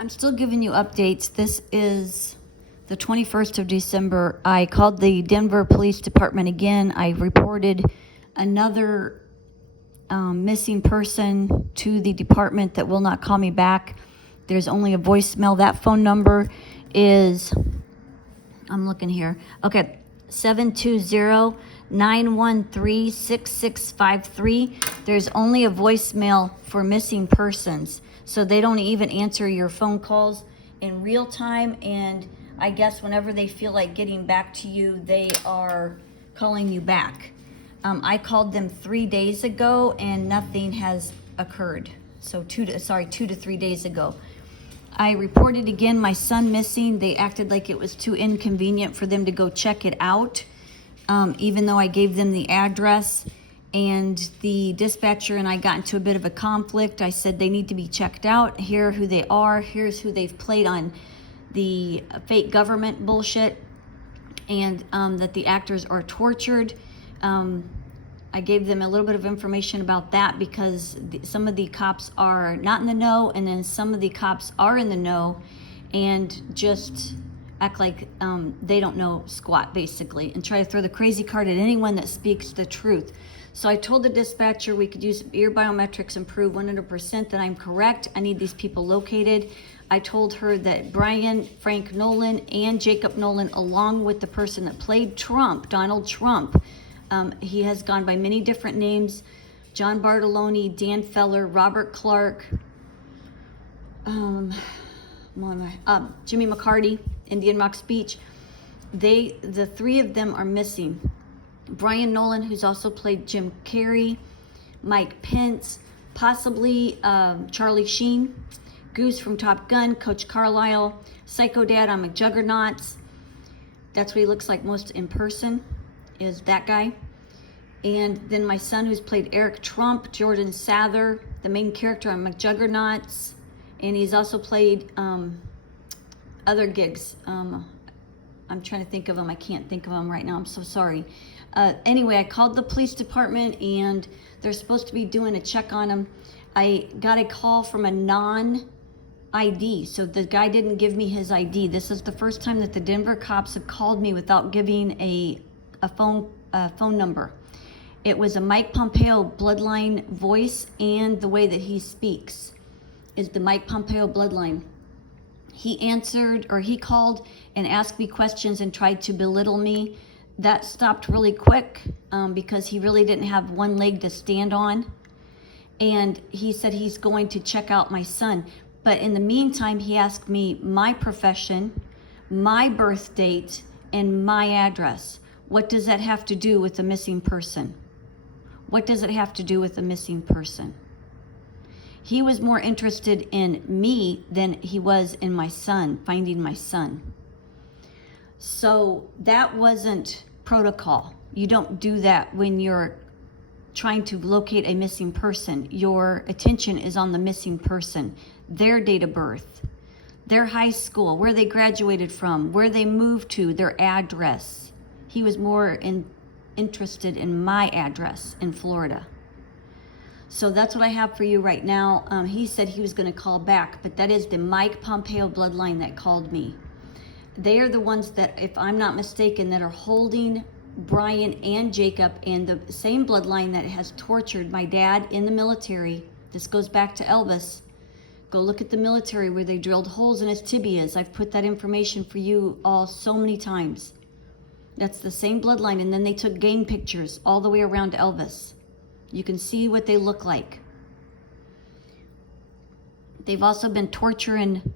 I'm still giving you updates. This is the 21st of December. I called the Denver Police Department again. I reported another missing person to the department that will not call me back. There's only a voicemail. That phone number is, I'm looking here. Okay, 720-913-6653. There's only a voicemail for missing persons. So they don't even answer your phone calls in real time. And I guess whenever they feel like getting back to you, they are calling you back. I called them 3 days ago and nothing has occurred. So 2 to 3 days ago. I reported again my son missing. They acted like it was too inconvenient for them to go check it out, even though I gave them the address. And the dispatcher and I got into a bit of a conflict. I said they need to be checked out. Here are who they are. Here's who they've played on the fake government bullshit, and that the actors are tortured. I gave them a little bit of information about that because some of the cops are not in the know, and then some of the cops are in the know and just act like they don't know squat, basically, and try to throw the crazy card at anyone that speaks the truth. So I told the dispatcher we could use ear biometrics and prove 100% that I'm correct. I need these people located. I told her that Brian Frank Nolan and Jacob Nolan, along with the person that played Trump, Donald Trump, he has gone by many different names: John Bartoloni, Dan Feller, Robert Clark, Jimmy McCarty, Indian Rocks Beach. The three of them are missing. Brian Nolan, who's also played Jim Carrey, Mike Pence, possibly Charlie Sheen, Goose from Top Gun, Coach Carlisle, Psycho Dad on McJuggernauts. That's what he looks like most in person, is that guy. And then my son, who's played Eric Trump, Jordan Sather, the main character on McJuggernauts. And he's also played other gigs. I'm trying to think of them. I can't think of them right now. I'm so sorry. Anyway, I called the police department and they're supposed to be doing a check on him. I got a call from a non-ID, so the guy didn't give me his ID. This is the first time that the Denver cops have called me without giving a phone number. It was a Mike Pompeo bloodline voice, and the way that he speaks is the Mike Pompeo bloodline. He answered, or he called and asked me questions and tried to belittle me. That stopped really quick because he really didn't have one leg to stand on. And he said he's going to check out my son. But in the meantime, he asked me my profession, my birth date, and my address. What does that have to do with a missing person? What does it have to do with a missing person? He was more interested in me than he was in my son, finding my son. So that wasn't protocol. You don't do that when you're trying to locate a missing person. Your attention is on the missing person, their date of birth, their high school, where they graduated from, where they moved to, their address. He was more interested in my address in Florida. So that's what I have for you right now. He said he was going to call back, but that is the Mike Pompeo bloodline that called me. They are the ones that, if I'm not mistaken, that are holding Brian and Jacob, and the same bloodline that has tortured my dad in the military. This goes back to Elvis. Go look at the military where they drilled holes in his tibias. I've put that information for you all so many times. That's the same bloodline. And then they took gang pictures all the way around Elvis. You can see what they look like. They've also been torturing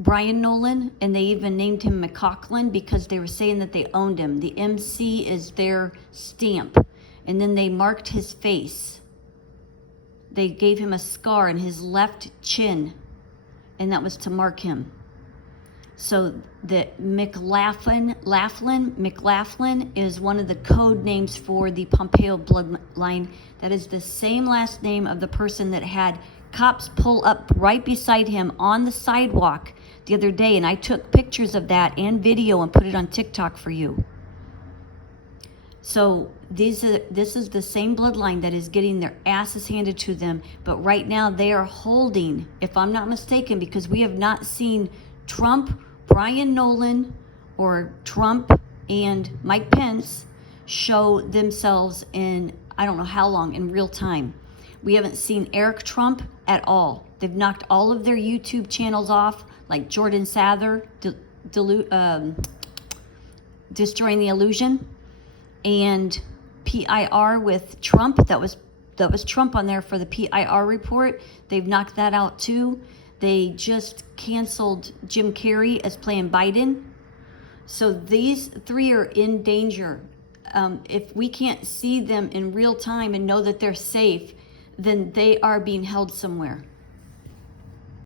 Brian Nolan, and they even named him McCaughlin because they were saying that they owned him. The MC is their stamp. And then they marked his face. They gave him a scar in his left chin, and that was to mark him. So the McLaughlin is one of the code names for the Pompeo bloodline. That is the same last name of the person that had cops pull up right beside him on the sidewalk the other day, and I took pictures of that and video and put it on TikTok for you. So this is the same bloodline that is getting their asses handed to them. But right now they are holding, if I'm not mistaken, because we have not seen Trump, Brian Nolan, or Trump and Mike Pence show themselves in, I don't know how long, in real time. We haven't seen Eric Trump at all. They've knocked all of their YouTube channels off, like Jordan Sather, Destroying the Illusion, and PIR with Trump. That was Trump on there for the PIR report. They've knocked that out too. They just canceled Jim Carrey as playing Biden. So these three are in danger. If we can't see them in real time and know that they're safe, then they are being held somewhere.